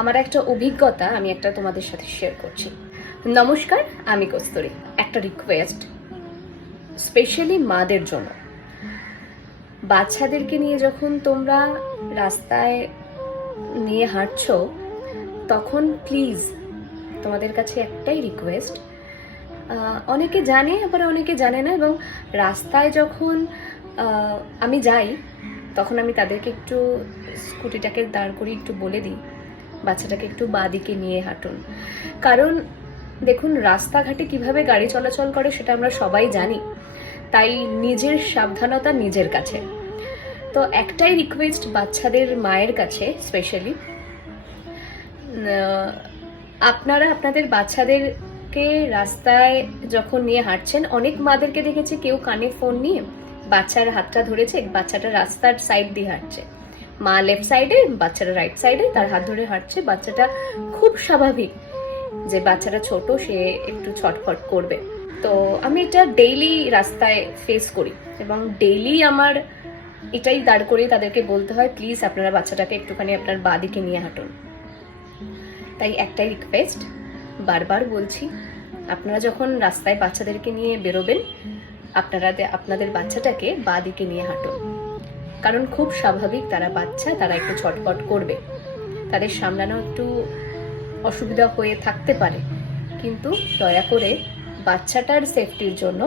আমার একটা অভিজ্ঞতা আমি তোমাদের সাথে শেয়ার করছি। নমস্কার, আমি কস্তুরী। একটা রিকোয়েস্ট স্পেশালি মাদের জন্য, বাচ্চাদেরকে নিয়ে যখন তোমরা রাস্তায় নিয়ে হাঁটছো তখন প্লিজ তোমাদের কাছে একটাই রিকোয়েস্ট, অনেকে জানে আবার অনেকে জানে না, এবং রাস্তায় যখন আমি যাই তখন আমি তাদেরকে একটু স্কুটিটাকে দাঁড় করিয়ে একটু বলে দিই বাচ্চাটাকে একটু বাঁদিকে নিয়ে হাঁটুন। কারণ দেখুন, রাস্তাঘাটে কিভাবে গাড়ি চলাচল করে সেটা আমরা সবাই জানি, তাই নিজের সাবধানতা নিজের কাছে। তো একটাই রিকোয়েস্ট বাচ্চাদের মায়ের কাছে স্পেশালি, আপনারা আপনাদের বাচ্চাদেরকে রাস্তায় যখন নিয়ে হাঁটছেন, অনেক মাদেরকে দেখেছি কেউ কানে ফোন নিয়ে বাচ্চার হাতটা ধরেছে, বাচ্চাটা রাস্তার সাইড দিয়ে হাঁটছে, মা লেফট সাইডে বাচ্চাটা রাইট সাইডে, তার হাত ধরে হাঁটছে। বাচ্চাটা খুব স্বাভাবিক যে বাচ্চাটা ছোট, সে একটু ছটফট করবে। তো আমি এটা ডেইলি রাস্তায় ফেস করি এবং ডেইলি আমার এটাই দাঁড় করে তাদেরকে বলতে হয়, প্লিজ আপনারা বাচ্চাটাকে একটুখানি আপনার বাঁদিকে নিয়ে হাঁটুন। তাই একটাই রিকোয়েস্ট বারবার বলছি, আপনারা যখন রাস্তায় বাচ্চাদেরকে নিয়ে বেরোবেন আপনাদের বাচ্চাটাকে বাঁদিকে নিয়ে হাঁটুন। কারণ খুব স্বাভাবিক, তারা বাচ্চা, তারা একটু ছটফট করবে, তাদের সামলানো একটু অসুবিধা হয়ে থাকতে পারে, কিন্তু দয়া করে বাচ্চাটার সেফটির জন্য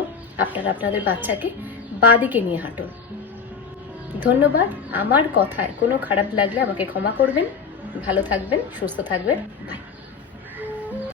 আপনারা আপনাদের বাচ্চাকে বাঁদিকে নিয়ে হাঁটুন। ধন্যবাদ। আমার কথায় কোনো খারাপ লাগলে আমাকে ক্ষমা করবেন। ভালো থাকবেন, সুস্থ থাকবেন। বাই।